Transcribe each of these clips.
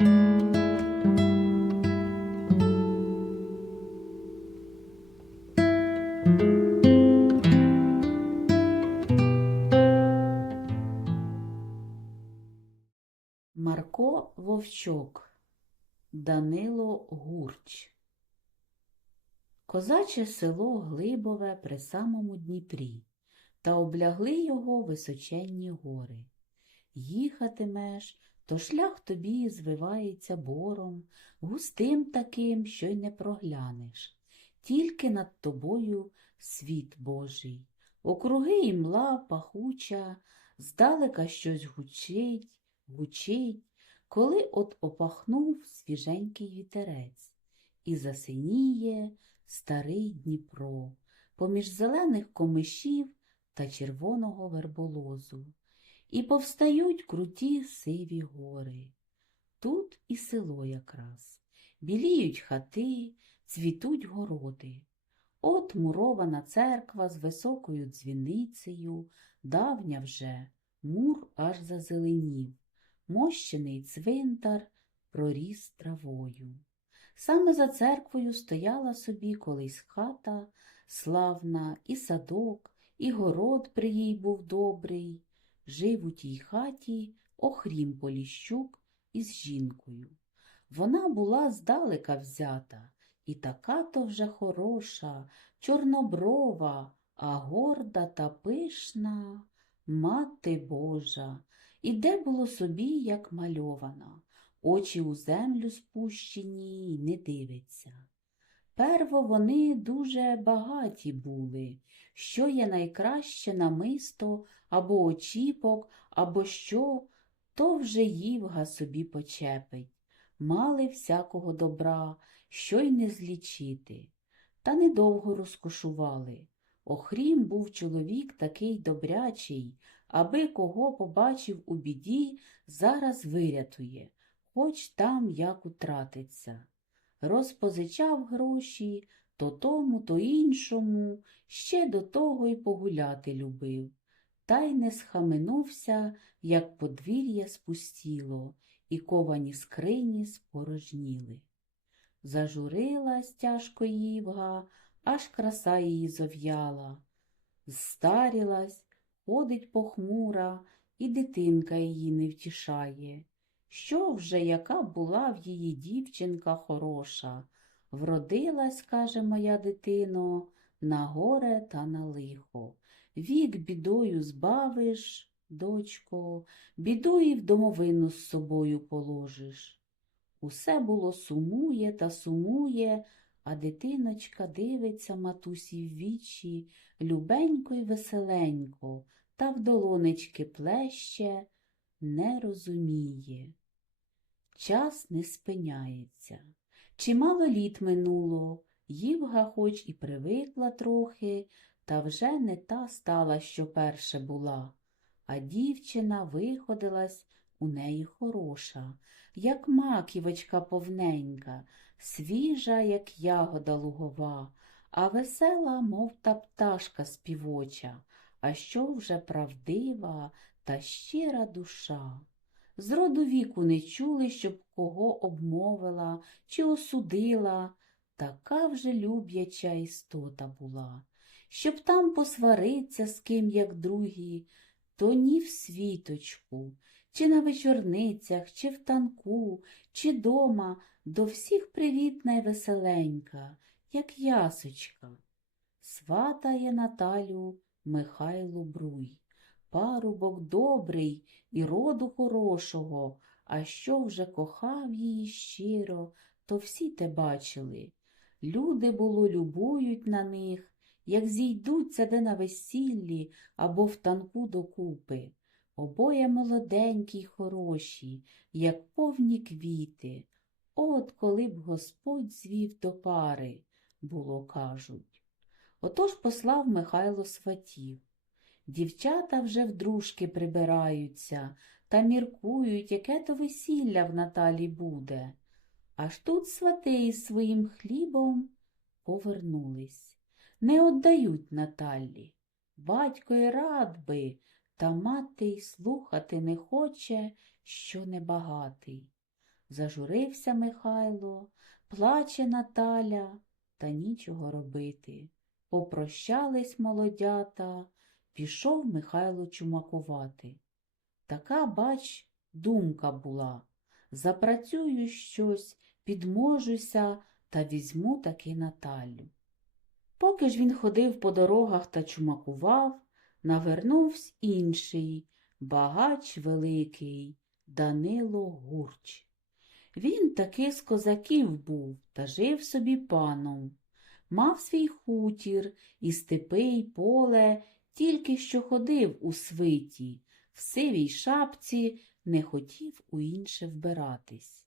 Марко Вовчок Данило Гурч Козаче село Глибове при самому Дніпрі, та облягли його височенні гори. Їхатимеш, то шлях тобі звивається бором, густим таким, що й не проглянеш. Тільки над тобою світ Божий, округи і мла пахуча, здалека щось гучить, гучить, коли от опахнув свіженький вітерець, і засиніє старий Дніпро поміж зелених комишів та червоного верболозу, і повстають круті сиві гори. Тут і село якраз, біліють хати, цвітуть городи. От мурована церква з високою дзвіницею, давня вже, мур аж зазеленів, мощений цвинтар проріс травою. Саме за церквою стояла собі колись хата славна, і садок, і город при їй був добрий. Жив у тій хаті Охрім Поліщук із жінкою. Вона була здалека взята, і така то вже хороша, чорноброва, а горда та пишна, мати Божа, і де було собі, як мальована, очі у землю спущені й не дивиться. Перво вони дуже багаті були, що є найкраще намисто або очіпок, або що, то вже ївга собі почепить. Мали всякого добра, що й не злічити. Та недовго розкошували. Охрім був чоловік такий добрячий, аби кого побачив у біді, зараз вирятує, хоч там як утратиться. Розпозичав гроші то тому, то іншому, ще до того й погуляти любив. Та й не схаменувся, як подвір'я спустіло, і ковані скрині спорожніли. Зажурилась тяжко ївга, аж краса її зов'яла. Зстарілась, ходить похмура, і дитинка її не втішає. Що вже, яка була в її дівчинка хороша, вродилась, каже моя дитино, на горе та на лихо. Вік бідою збавиш, дочко, біду і в домовину з собою положиш. Усе було сумує та сумує, а дитиночка дивиться матусі в вічі, любенько й веселенько, та в долонечки плеще, не розуміє. Час не спиняється. Чимало літ минуло, ївга хоч і привикла трохи, та вже не та стала, що перше була, а дівчина виходилась у неї хороша, як маківочка повненька, свіжа, як ягода лугова, а весела, мов та пташка співоча, а що вже правдива та щира душа. З роду віку не чули, щоб кого обмовила чи осудила, така вже люб'яча істота була, щоб там посвариться з ким, як другі, то ні в світочку, чи на вечорницях, чи в танку, чи дома, до всіх привітна й веселенька, як ясочка. Сватає Наталю Михайло Бруй. Парубок добрий і роду хорошого, а що вже кохав її щиро, то всі те бачили. Люди, було, любують на них, як зійдуться де на весіллі або в танку докупи. Обоє молоденькі й хороші, як повні квіти. От коли б Господь звів до пари, було кажуть. Отож послав Михайло сватів. Дівчата вже вдружки прибираються та міркують, яке то весілля в Наталі буде. Аж тут свати із своїм хлібом повернулись. Не отдають Наталі. Батько й рад би, та мати й слухати не хоче, що небагатий. Зажурився Михайло, плаче Наталя, та нічого робити. Попрощались молодята, пішов Михайло чумакувати. Така, бач, думка була. Запрацюю щось, підможуся та візьму таки Наталю. Поки ж він ходив по дорогах та чумакував, навернувся інший, багач великий, Данило Гурч. Він таки з козаків був та жив собі паном. Мав свій хутір і степи, й поле, тільки що ходив у свиті, в сивій шапці не хотів у інше вбиратись.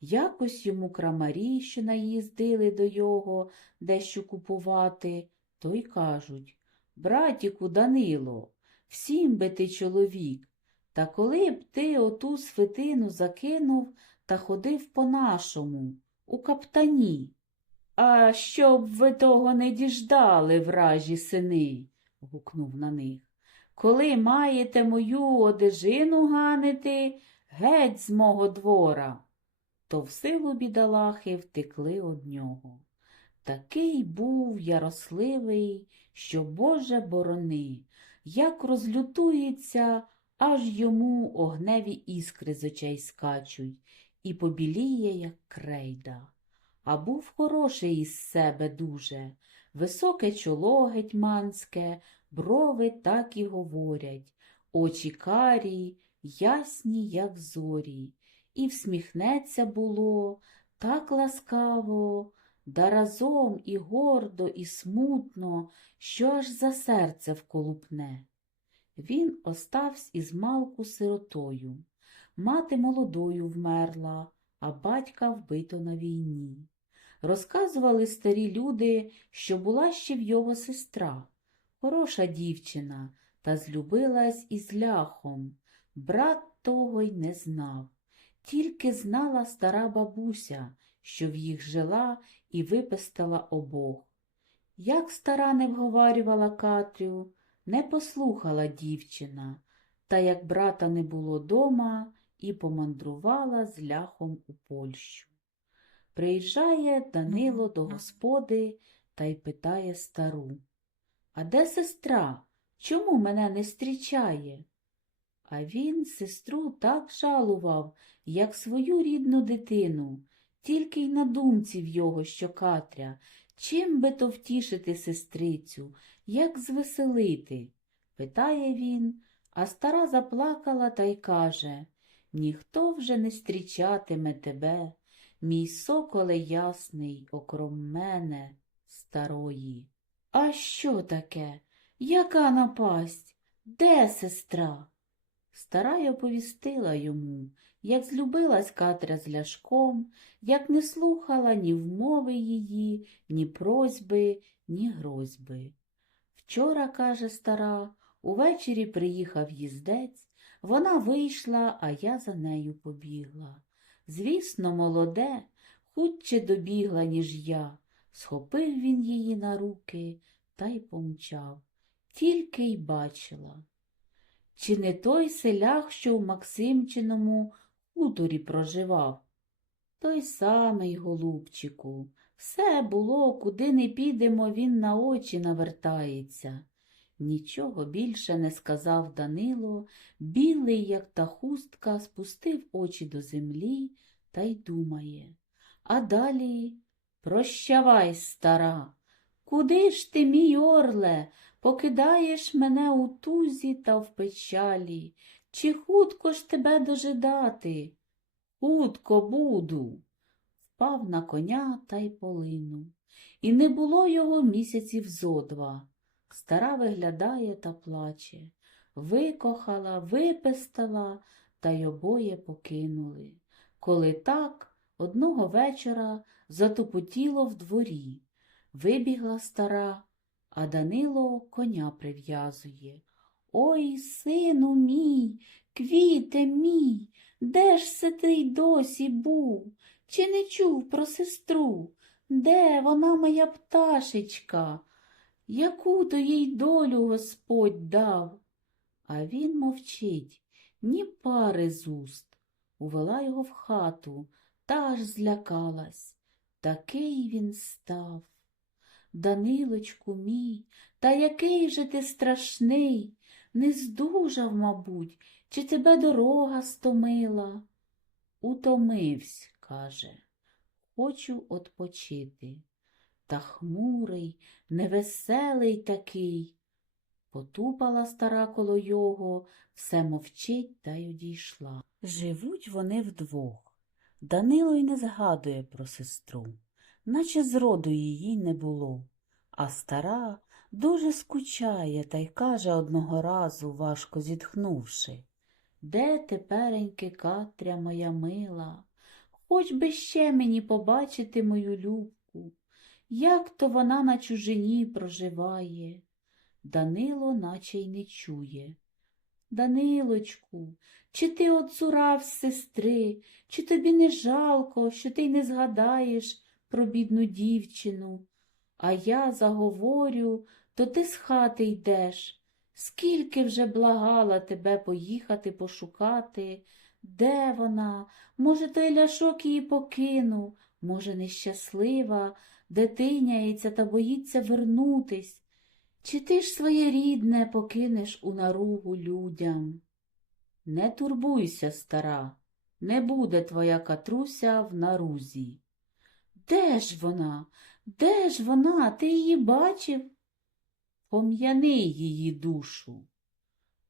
Якось йому крамарі, що наїздили до його дещо купувати, то й кажуть Братіку Данило, всім би ти чоловік, та коли б ти оту свитину закинув та ходив по-нашому, у каптані. А щоб ви того не діждали, вражі сини, гукнув на них. Коли маєте мою одежину ганити, геть з мого двора. То в силу бідолахи втекли од нього. Такий був яросливий, що Боже борони, як розлютується, аж йому огневі іскри з очей скачуть, і побіліє, як крейда. А був хороший із себе дуже, високе чоло гетьманське, брови так і говорять, очі карі, ясні, як зорі, і всміхнеться було так ласкаво, да разом і гордо, і смутно, що аж за серце вколупне. Він оставсь із малку сиротою, мати молодою вмерла, а батька вбито на війні. Розказували старі люди, що була ще в його сестра, хороша дівчина, та злюбилась із ляхом. Брат того й не знав. Тільки знала стара бабуся, що в їх жила і випестила обох. Як стара не вговарювала Катрю, не послухала дівчина, та як брата не було дома, і помандрувала з ляхом у Польщу. Приїжджає Данило до господи та й питає стару. А де сестра? Чому мене не зустрічає? А він сестру так жалував, як свою рідну дитину, тільки й на думці в його, що Катря, чим би то втішити сестрицю, як звеселити? Питає він, а стара заплакала та й каже. Ніхто вже не зустрічатиме тебе, мій соколе ясний, окром мене, старої. А що таке? Яка напасть? Де сестра? Стара й оповістила йому, як злюбилась Катря з ляшком, як не слухала ні вмови її, ні просьби, ні грозьби. Вчора, каже стара, увечері приїхав їздець, вона вийшла, а я за нею побігла. Звісно, молоде, хутче добігла, ніж я. Схопив він її на руки та й помчав. Тільки й бачила. Чи не той селях, що в Максимчиному хуторі проживав? Той самий, голубчику, все було, куди не підемо, він на очі навертається. Нічого більше не сказав Данило, білий, як та хустка, спустив очі до землі та й думає. А далі прощавай, стара, куди ж ти, мій орле, покидаєш мене у тузі та в печалі, чи хутко ж тебе дожидати? Хутко буду. Впав на коня та й полинув. І не було його місяців зо два. Стара виглядає та плаче. Викохала, випестала, та й обоє покинули. Коли так, одного вечора затупотіло в дворі. Вибігла стара, а Данило коня прив'язує. Ой, сину мій, квіте мій, де ж се ти досі був? Чи не чув про сестру? Де вона моя пташечка? Яку то їй долю Господь дав? А він мовчить, ні пари з уст. увела його в хату, та аж злякалась. Такий він став. Данилочку мій, та який же ти страшний, не здужав, мабуть, чи тебе дорога стомила? Утомивсь, каже, хочу отпочити. Та хмурий, невеселий такий. Потупала стара коло його, все мовчить та й одійшла. Живуть вони вдвох. Данило й не згадує про сестру, наче зроду її не було. А стара дуже скучає та й каже одного разу, важко зітхнувши. Де тепереньки Катря моя мила? Хоч би ще мені побачити мою любку, як то вона на чужині проживає. Данило наче й не чує. Данилочку, чи ти оцурав сестри, чи тобі не жалко, що ти не згадаєш про бідну дівчину? А я заговорю, то ти з хати йдеш. Скільки вже благала тебе поїхати пошукати? Де вона? Може, той ляшок її покинув, може, нещаслива, дитиняється та боїться вернутись. Чи ти ж своє рідне покинеш у наругу людям? Не турбуйся, стара, не буде твоя катруся в нарузі. Де ж вона? Де ж вона? Ти її бачив? Пом'яни її душу.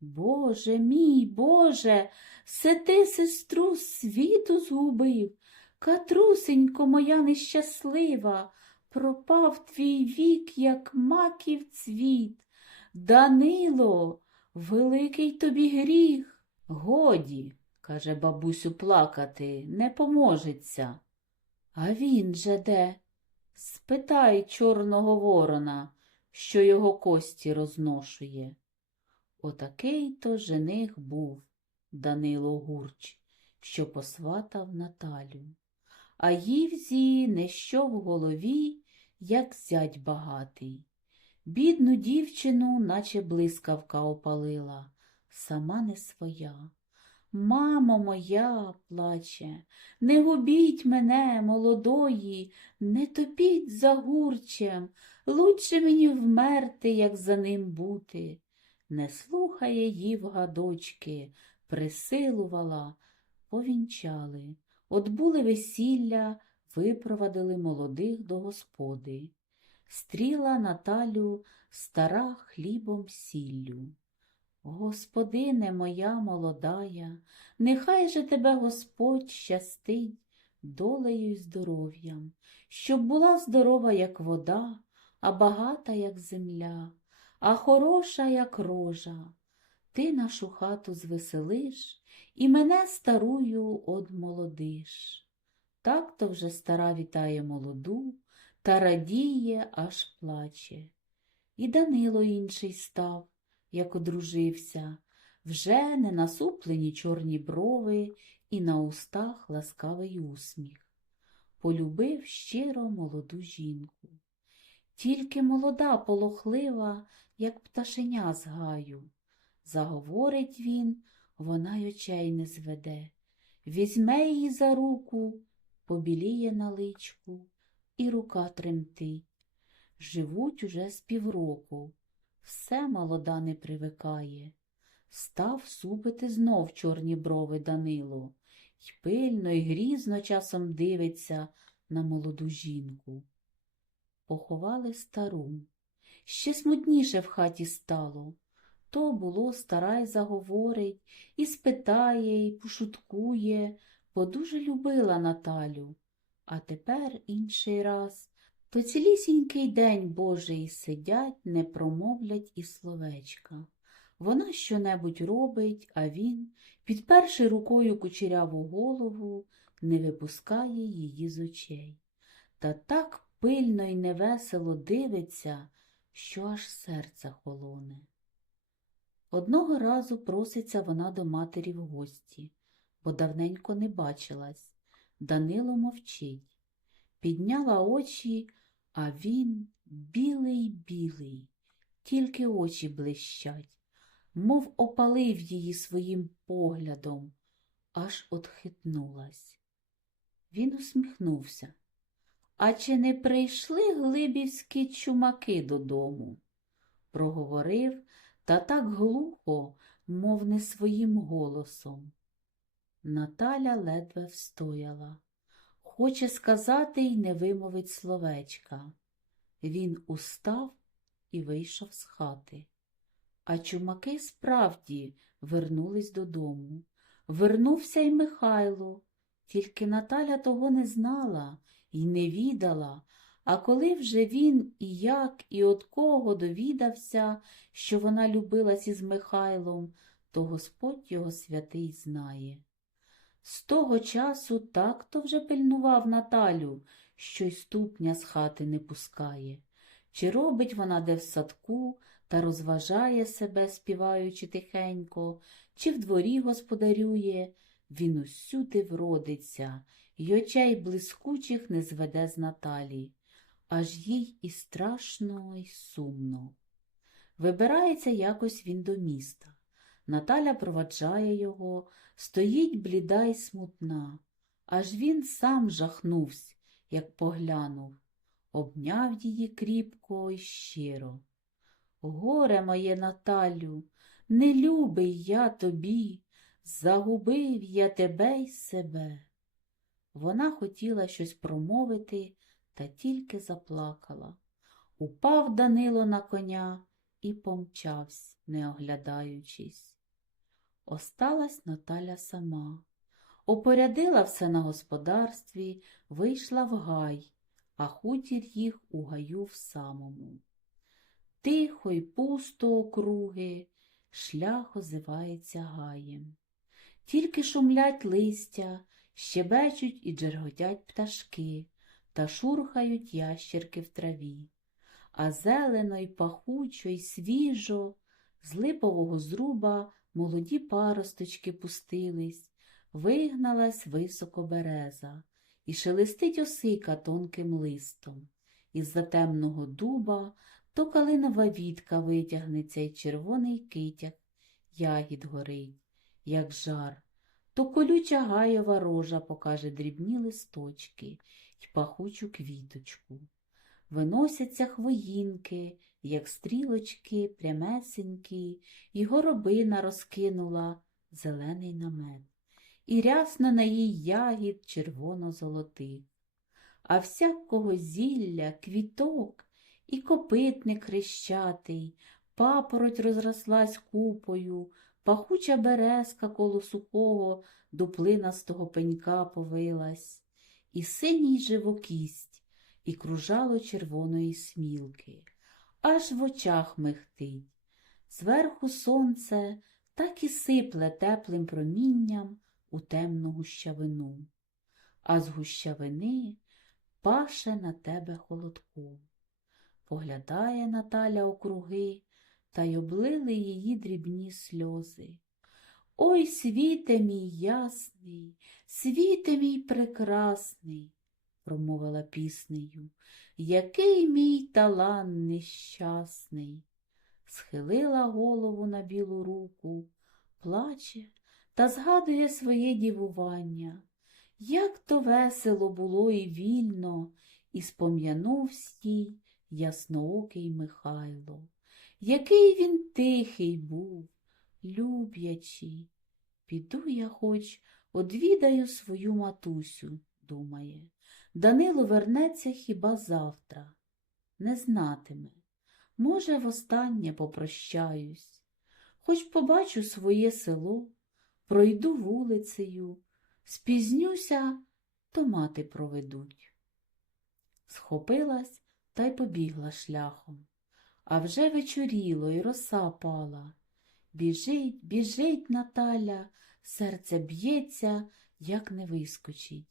Боже мій, Боже, се ти сестру світу згубив, Катрусенько моя нещаслива, пропав твій вік, як маків цвіт. Данило, великий тобі гріх. Годі, каже бабусю, плакати, не поможеться. А він же де? Спитай Чорного Ворона, що його кості розношує. Отакий то жених був Данило Гурч, що посватав Наталю. А ївзі не що в голові, як зять багатий. Бідну дівчину, наче блискавка опалила, сама не своя. Мамо моя, плаче, не губіть мене, молодої, не топіть за гурчем, лучше мені вмерти, як за ним бути. Не слухає ївга дочки, присилувала, повінчали, отбули весілля, випровадили молодих до господи. Стріла Наталю стара хлібом сіллю. Господине моя молодая, нехай же тебе Господь щастить долею й здоров'ям, щоб була здорова, як вода, а багата, як земля, а хороша, як рожа. Ти нашу хату звеселиш і мене старую одмолодиш. Так то вже стара вітає молоду та радіє, аж плаче. І Данило інший став, як одружився, вже не насуплені чорні брови і на устах ласкавий усміх. Полюбив щиро молоду жінку. Тільки молода, полохлива, як пташеня з гаю. Заговорить він, вона й очей не зведе. Візьме її за руку, побіліє на личку, і рука тремтить. Живуть уже з півроку, все молода не привикає. Став супити знов чорні брови Данило, й пильно, й грізно часом дивиться на молоду жінку. Поховали стару. Ще смутніше в хаті стало. То було стара й заговорить, і спитає, і пошуткує, бо дуже любила Наталю. А тепер інший раз то цілісінький день Божий сидять, не промовлять і словечка. Вона щонебудь робить, а він, підперши рукою кучеряву голову, не випускає її з очей. Та так пильно й невесело дивиться, що аж серце холоне. Одного разу проситься вона до матері в гості, бо давненько не бачилась. Данило мовчить. Підняла очі, а він білий-білий, тільки очі блищать, мов опалив її своїм поглядом, аж отхитнулась. Він усміхнувся. А чи не прийшли глибівські чумаки додому? проговорив та так глухо, мов не своїм голосом. Наталя ледве встояла. Хоче сказати й не вимовить словечка. Він устав і вийшов з хати. А чумаки справді вернулись додому. Вернувся й Михайло, тільки Наталя того не знала і не відала, а коли вже він і як, і от кого довідався, що вона любилась із Михайлом, то Господь його святий знає. З того часу так то вже пильнував Наталю, що й ступня з хати не пускає. Чи робить вона де в садку та розважає себе, співаючи тихенько, чи в дворі господарює, він усюди вродиться, й очей блискучих не зведе з Наталі, аж їй і страшно, й сумно. Вибирається якось він до міста. Наталя проваджає його, стоїть бліда й смутна, аж він сам жахнувся, як поглянув, обняв її кріпко й щиро. Горе моє Наталю, не любий я тобі, загубив я тебе й себе. Вона хотіла щось промовити, та тільки заплакала. Упав Данило на коня і помчавсь, не оглядаючись. Осталась Наталя сама. Опорядила все на господарстві, вийшла в гай, а хутір їх у гаю в самому. Тихо й пусто округи, шлях озивається гаєм. Тільки шумлять листя, щебечуть і джерготять пташки, та шурхають ящерки в траві. А зелено й пахучо, й свіжо, з липового зруба молоді паросточки пустились, вигналась високо береза, і шелестить осика тонким листом. Із-за темного дуба то калинова вітка витягнеться, й червоний китяг ягід горить, як жар, то колюча гайова рожа покаже дрібні листочки й пахучу квіточку. Виносяться хвоїнки, як стрілочки, прямесенькі, і горобина розкинула зелений намет, і рясно на їй ягід червоно-золотих. А всякого зілля, квіток і копитник хрещатий, папороть розрослась купою, пахуча березка коло сухого дуплинастого пенька повилась, і синій живокість, і кружало червоної смілки, аж в очах мехтить. Зверху сонце так і сипле теплим промінням у темну гущавину, а з гущавини паше на тебе холодком. Поглядає Наталя округи, та й облили її дрібні сльози. Ой, світе мій ясний, світе мій прекрасний, промовила піснею, який мій талант нещасний. Схилила голову на білу руку, плаче та згадує своє дівування. Як то весело було і вільно, і спом'янувсь їй ясноокий Михайло. Який він тихий був, люблячий. Піду я хоч одвідаю свою матусю, думає. Данило вернеться хіба завтра. Не знатиме. Може, востаннє попрощаюсь, хоч побачу своє село, пройду вулицею, спізнюся, то мати проведуть. Схопилась та й побігла шляхом. А вже вечоріло і роса пала. Біжить, біжить Наталя, серце б'ється, як не вискочить.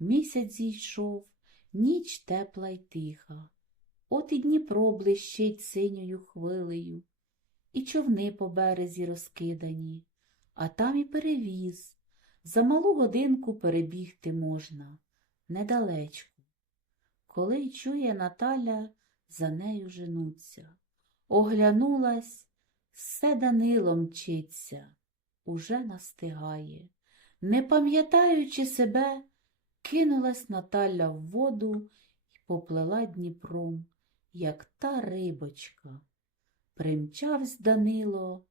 Місяць зійшов, ніч тепла й тиха. От і Дніпро блищить синьою хвилею, і човни по березі розкидані, а там і перевіз. За малу годинку перебігти можна, недалечко. Коли чує Наталя, за нею женуться. Оглянулась, все Данило мчиться, уже настигає. Не пам'ятаючи себе, кинулась Наталя в воду і поплила Дніпром, як та рибочка. Примчавсь Данило.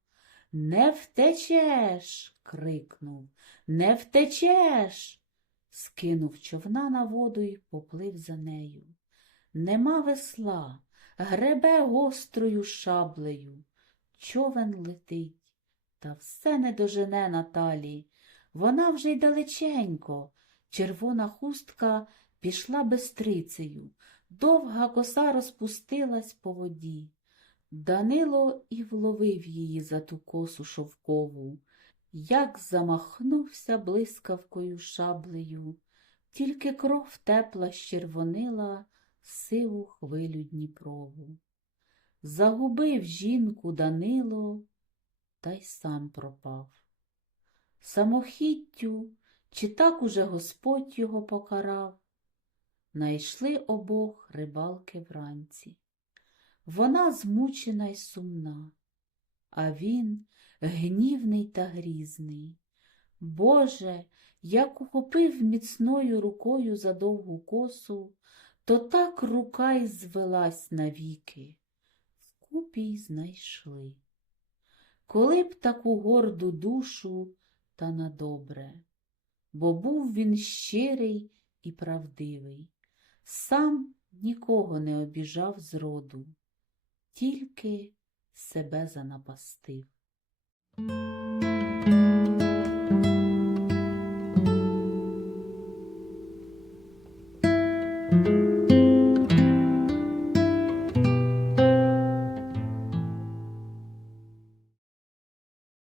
Не втечеш. крикнув. Не втечеш. Скинув човна на воду і поплив за нею. Нема весла, гребе гострою шаблею. Човен летить, та все не дожене Наталі. Вона вже й далеченько. Червона хустка пішла бестрицею, довга коса розпустилась по воді. Данило і вловив її за ту косу шовкову, як замахнувся блискавкою шаблею, тільки кров тепла щервонила сиву хвилю Дніпрову. Загубив жінку Данило, та й сам пропав. Самохіттю, чи так уже Господь його покарав, найшли обох рибалки вранці. Вона змучена й сумна, а він гнівний та грізний. Боже, як ухопив міцною рукою за довгу косу, то так рука й звелась навіки, вкупі й знайшли. Коли б таку горду душу та на добре, бо був він щирий і правдивий, сам нікого не обіжав зроду, тільки себе занапастив.